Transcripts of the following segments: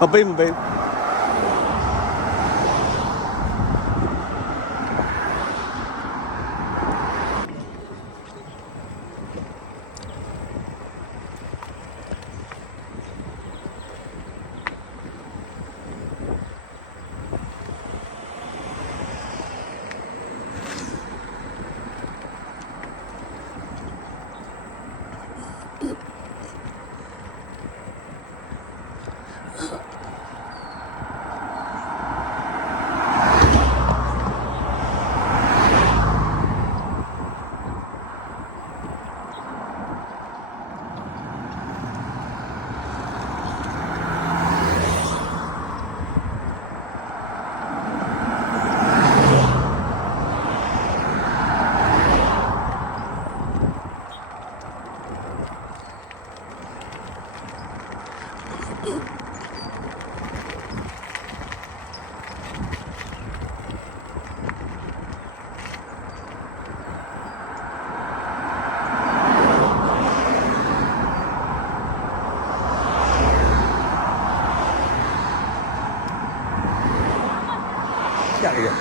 မပေးမပေးကြရည်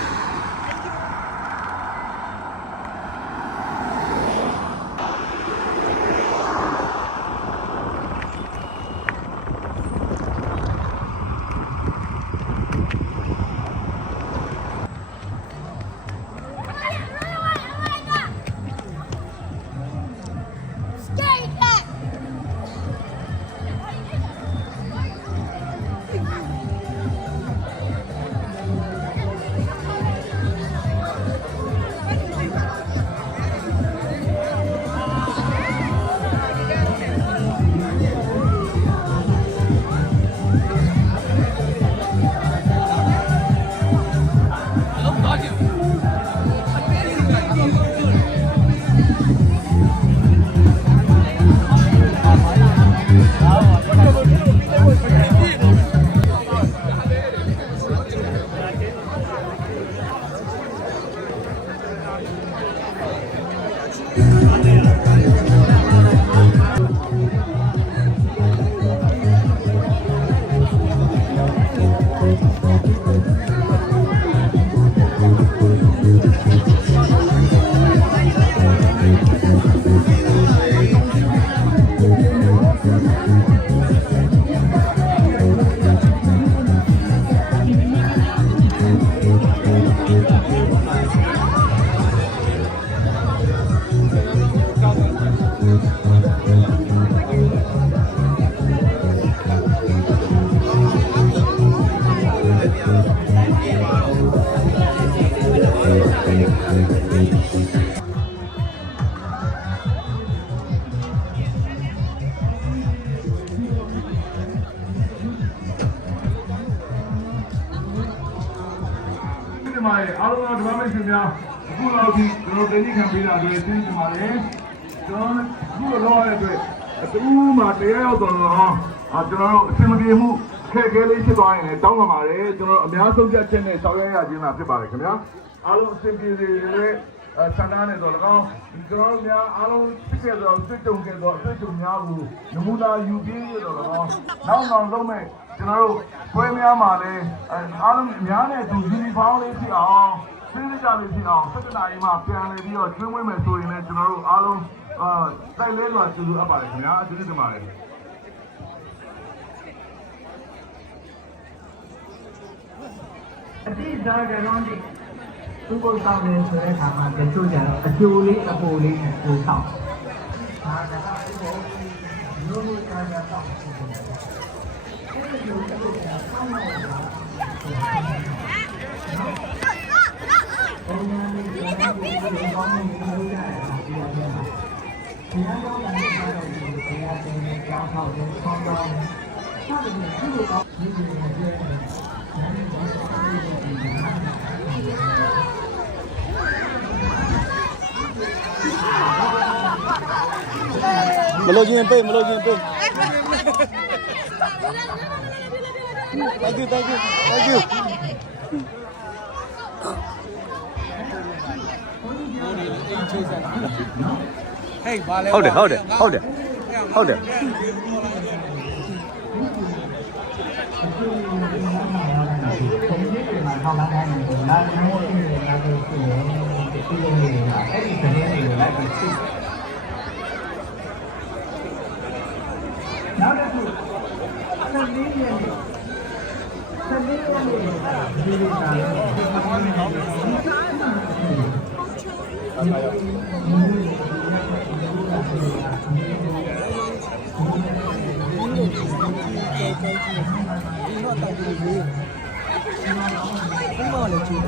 အားလုံးကဓမ္မမိတ်ဆွေများ အခုတော့ဒီကျွန်တော်တင်ခံပေးတာတွေသိနေပါတယ်ကျွန်တော်အခုတော့ရတဲ့တူမှာတရားရောက်တော့ကျွန်တော်တို့အစင်မပြေမှုအခက်အခဲလေးဖြစ်သွားရင်လည်းတောင်းပါပါတယ်ကျွန်တော်အများဆုံးပြတ်ချက်နဲ့ဆောင်ရွက်ရခြင်းသာဖြစ်ပါတယ်ခင်ဗျာအားလုံးအစင်ပြေစေတဲ့ဆန္ဒနဲ့တော့၎င်းကျွန်တော်တို့များအားလုံးဖြစ်ခဲ့သောစစ်တုံခဲ့သောအတွေ့အကြုံများကိုနမူနာယူပြီးတော့၎င်းနောက်ဆုံးမဲ့ကျွန်တော်တို့ပွဲများမှာလည်းအားလုံးအများနဲ့သူယူနီဖောင်းလေးဖြစ်အောင်သိကြလေးဖြစ်အောင်17နာရီမှပြန်လည်ပြီးတော့ကျွေးမွေးမယ်ဆိုရင်လည်းကျွန်တော်တို့အားလုံးတိုက်လဲစွာကျေးဇူးအပ်ပါတယ်ခင်ဗျာအထူးတင်ပါတယ်အတိအကျကတော့ဒီသူ့ကိုတောင်းနေဆိုတဲ့အခါမှာတချို့ကြတော့အကျိုးလေးအပိုလေးနဲ့ကိုတောင်းဒါကလည်းရိုးရိုးကြကြတောင်းအဲ့ဒီလိုတောင်းနေတာဆောင်းနေတာဘုံညာလေးကိုတောင်းနေတယ်ကောင်းနေတယ်လို့ရတယ်ဒီအပြင်မှာဒီအကြောင်းလည်းပြောတော့ဒီတရားတင်နဲ့ကြောင်းထောက်လို့ဆောင်းတော့ဆက်ပြီးဒီလိုကောင်းနေတယ်ပြောတယ်မလို့ချင်းပေးမလို့ချင်းပေး Thank you thank you thank you ဟေးဘာလဲ ဟုတ်တယ်ဟုတ်တယ်ဟုတ်တယ်ဟုတ်တယ် ထောက်လာတဲ့နေကိုလာနေလို့ရှိရင်လည်းဒီလိုနေတာအဲ့ဒီသတင်းတွေကိုလိုက်ပြီးသိနောက်တစ်ခုသမီးရဲ့ဒီလိုတာOne, two. Hãy subscribe cho kênh Ghiền Mì Gõ để không bỏ lỡ những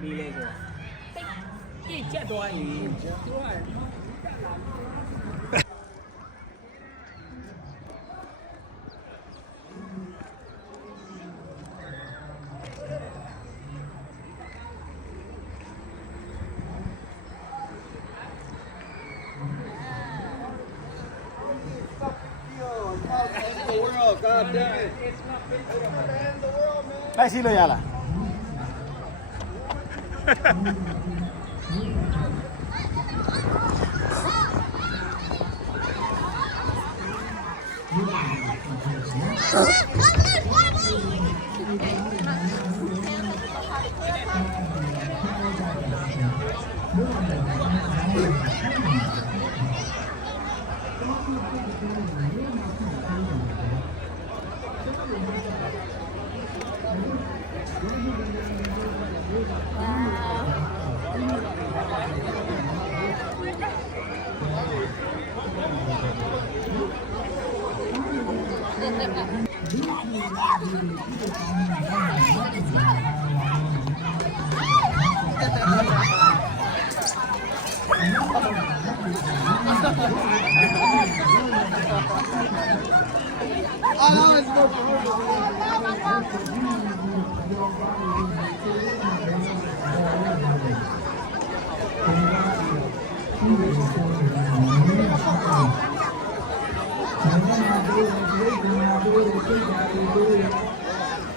video hấp dẫn Lại xin lời là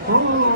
Oh,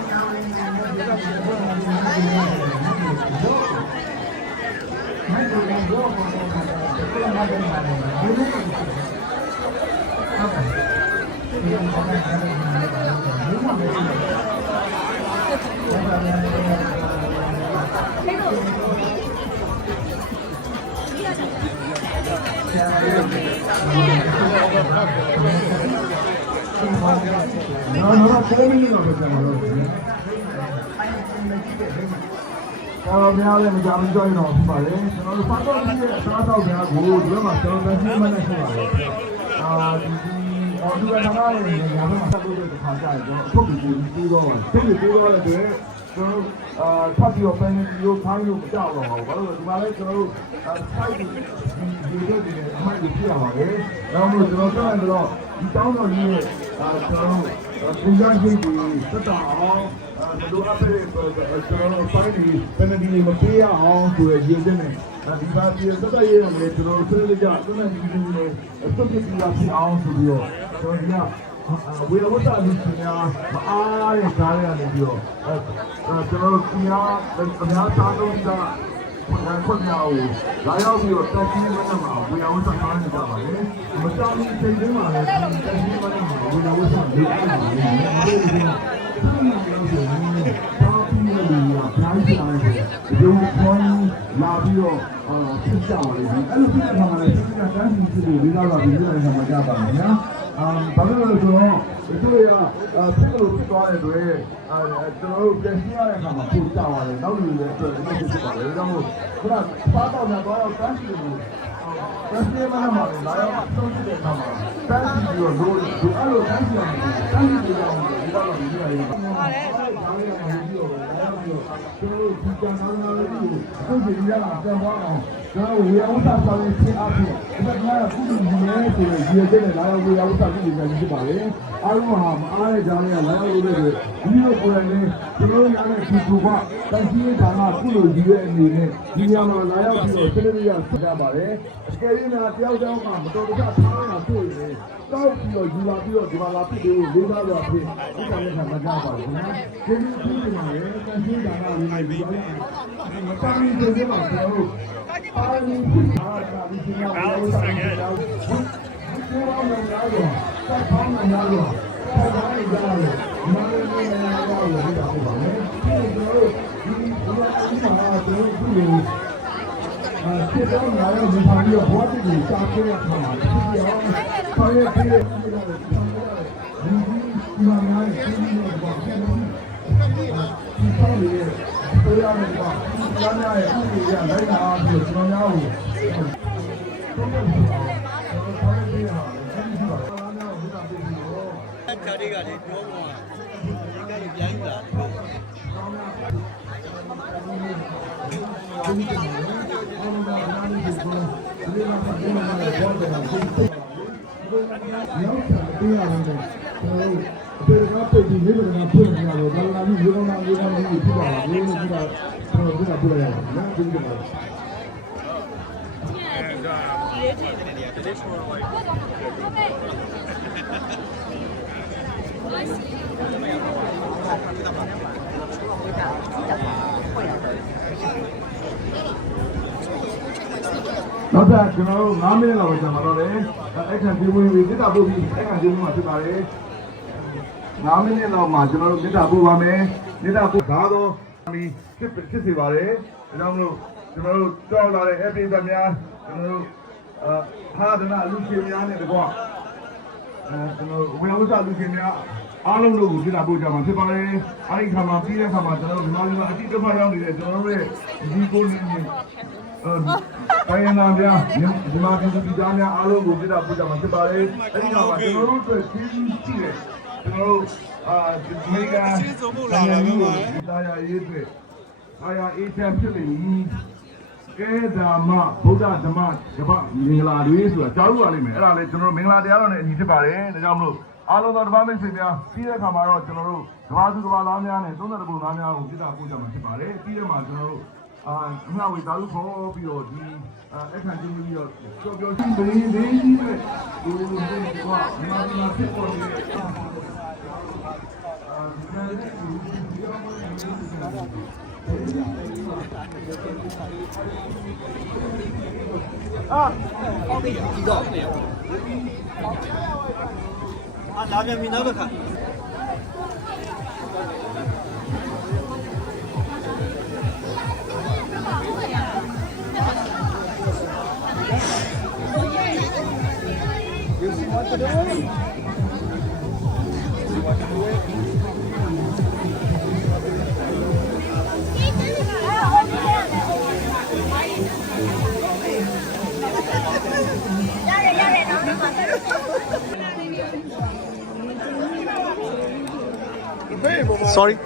များလည်းမကြမ်းကြောက်ရတော့ဖြစ်ပါလေကျွန်တော်တို့ဖတ်တော့ဒီအစားတော့များကိုဒီမှာကျွန်တော်လည်းမနဲ့ရှိပါလေဒီအော်ဒီကနားလည်းညာဘက်မှာဆက်လို့တဲ့ခါကျရင်ကျွန်တော်အထုပ်ပြီးတော့ပြီးတော့လည်းကျွန်တော်ဖတ်ပြီးတော့ပန်းပြီးခိုင်းလို့မကြောက်တော့ဘူးဘာလို့လဲဒီမှာလည်းကျွန်တော်တို့စိုက်ပြီးဒီလိုတွေအမှန်ကြီးပြရပါလေနောက်လို့ကျွန်တော်ဆက်တော့ဒီတောင်းတော်ကြီးရဲ့ကျွန်တော်ပူဇော်ခြင်းကိုသက်တာအောင်ဘယ်လိုအပ်တဲ့ကျွန်တော်ဖိုင်ဒီပန်းဒီမပေးရအောင်ဆိုရည်တဲ့နဲ့ဒီပါတီသက်တဲ့ရေးတယ်ကျွန်တော်ဆွေးနွေးကြသူနဲ့ဒီလိုနဲ့အစုပ်ပြပြဖြစ်အောင်ဆိုပြီးတော့ကျွန်တော်ဝေယဝတ္တလူရှင်များမအားရစားရနေပြီးတော့ကျွန်တော်တို့တရားအများစားဆုံးကခွင့်များကိုလာရောက်ပြီးတော့တက်ကြီးမှန်းမှာဝေယဝတ္တစားနေကြပါလေမတောင်းဘူးချိန်ချင်းမှာလည်းတက်ကြီးမှန်းမှာဝေယဝတ္တလေးအားပါလေဒီလိုမျိုးပါပြီးလို့ရပြန်ကြရတယ်ဒီလိုခေါင်းလာပြီးတော့ဖြစ်ကြပါလေအဲ့လိုဖြစ်တဲ့ခါမှာလည်းစိတ်ကတန်းစီဖြစ်ပြီးလာပြီးတဲ့ခါမှာကြပါမယ်နော်ဘာလို့လဲဆိုတော့ဒီလိုရဖြစ်လို့ဖြစ်သွားတဲ့တွေကျွန်တော်တို့ပြန်ရှင်းရတဲ့အခါမှာပို့ကြပါတယ်နောက်လူတွေအတွက်လည်းဖြစ်ပါတယ်ဒါကြောင့်မို့ခုနစားတော့များတော့တန်းစီလို့တန်းစီမှန်းမှာလာရောက်ဆုံးဖြစ်တဲ့အခါမှာတန်းစီပြီးတော့လိုအဲ့လိုတန်းစီအောင်တန်းစီပြီးတော့ဒီတော့ဒီလိုရပါတယ်ကျွန်တော်တို့ဒီကံနာနာလေးကိုအခုဒီရတာပြန်သွားအောင်ကျွန်တော်ဝေယဝတ္တဆောင်ရေးဖြစ်အပ်ပြီးဒါကခုဒီရဲဆိုရင်ဒီတဲ့လာရောက်ဝေယဝတ္တပြုနေကြပါလေအားလုံးဟာမအားရကြတဲ့လာရောက်လို့တွေဒီလိုပေါ်နေကျွန်တော်ရတဲ့ဒီကူကတန်ကြီးဌာနခုလိုဒီရဲ့အနေနဲ့ဒီညမှာလာရောက်ပြီးတော့ဆင်းရဲရဆက်ကြပါလေအကယ်၍များတယောက်တယောက်ကမတော်တဆထားနေတာတွေ့ရင်တောက်ပြီးတော့ယူလာပြီးတော့ဒီမှာလာဖြစ်ပြီးလေးစားတော့ဖြစ်ဒီကနေ့ကမကြပါဘူးနော်ဒီလိုဖြစ်နေတယ်တန်ကြီးဌာနလေးတွေပြီးတော့မတော်ရင်ဒီမှာကျွန်တော်တို့အာရုံဖြစ်တာကဒီညမှာလာရောက်တာတော့ဒီလိုမျိုးများတော့ဆက်ပေါင်းနေများတော့ဆက်ပေါင်းနေကြတယ်မန္တလေးနဲ့လည်းတော့လာတာဟုတ်ပါမယ်ဒီလိုဒီမှာကျွန်တော်တို့ဒီဖြစ်တော့လာရောက်ဒီမှာပြီးတော့ဘောတိကိုစားပြရမှာဖြစ်ရအောင်ဆောင်းရပြည့်ဒီမှာများနေဒီလိုပေါ့ဒီပေါ်လေဆိုရမယ်ပေါ့ကျမ်းရဲ့ဥပဒေရလိုက်တာပြီးတော့ကျွန်တော်များကိုခါတွေကလည်းပြောပေါ်ဒီကလည်းပြန်လာရောက်တာပြရတယ်ကျွန်တော်တို့ဒီကပိတ်ပြီးနေတော့ဖွင့်နေရတယ်ဒါလာပြီးရေကောင်းတာဖြစ်ပါဘူးဒီလိုကတော့ကျွန်တော်တို့ကပြရတယ်နော်ဒီလိုပါနောက်ထပ်ကျွန်တော်တို့9မိနစ်လောက်ကြာမှာတော့လေအဲ့ခံပြေးဝင်ပြီးတက်တာပို့ပြီးအဲ့ခံပြေးဝင်မှာဖြစ်ပါတယ်9မိနစ်လောက်မှာကျွန်တော်တို့တက်တာပို့ပါမယ်တက်တာပို့ဒါတော့ဖြစ်စေပါတယ်ဒါကြောင့်မလို့ကျွန်တော်တို့ကြောက်လာတဲ့ FA ဘက်များကျွန်တော်တို့ဟာဒနာလူရှင်များနဲ့တကွကျွန်တော်ဝေယဝတ္တလူရှင်များအားလုံးတို့ကိုပြတာပို့ကြမှာဖြစ်ပါတယ်အဲဒီခါမှာပြီးတဲ့ခါမှာကျွန်တော်တို့ဒီမှာအတိတ်တစ်ခါရောက်နေတဲ့ကျွန်တော်တို့ရဲ့ဒီကိုလင်းပိုင်းနာပြဒီမှာဒီသားများအားလုံးကိုပြတာပို့ကြမှာဖြစ်ပါတယ်အဲဒီခါမှာကျွန်တော်တို့အတွက်ကြီးကြီးရှိတယ်ကျွန်တော်တို့ဒီကစီးစုံဖို့လာတာပဲပါဒါရရေးတွေအားရအေးချမ်းဖြစ်နေပြီကဲဓမ္မဗုဒ္ဓဓမ္မကပ္ပမင်္ဂလာတွေဆိုတာကြားလို့ရလိမ့်မယ်အဲ့ဒါလေကျွန်တော်တို့မင်္ဂလာတရားတော်နဲ့အညီဖြစ်ပါတယ်ဒါကြောင့်မလို့အားလုံးသောဓမ္မမိတ်ဆွေများပြီးတဲ့အခါမှာတော့ကျွန်တော်တို့ဓမ္မစုကဘာသားများနဲ့32ပုံသားများကိုပြတာပို့ကြမှာဖြစ်ပါတယ်ပြီးတဲ့မှာကျွန်တော်တို့အမှဝေသာလူခေါ်ပြီးတော့ဒီအခန့်ချင်းပြီးတော့ကြော်ချင်းလေးကြီးနဲ့ဒီလိုမျိုးကမြန်မာပြည်ဖြစ်ပေါ်နေတဲ့ လာပြန်ပြီနောက်တစ်ခါ Sorry.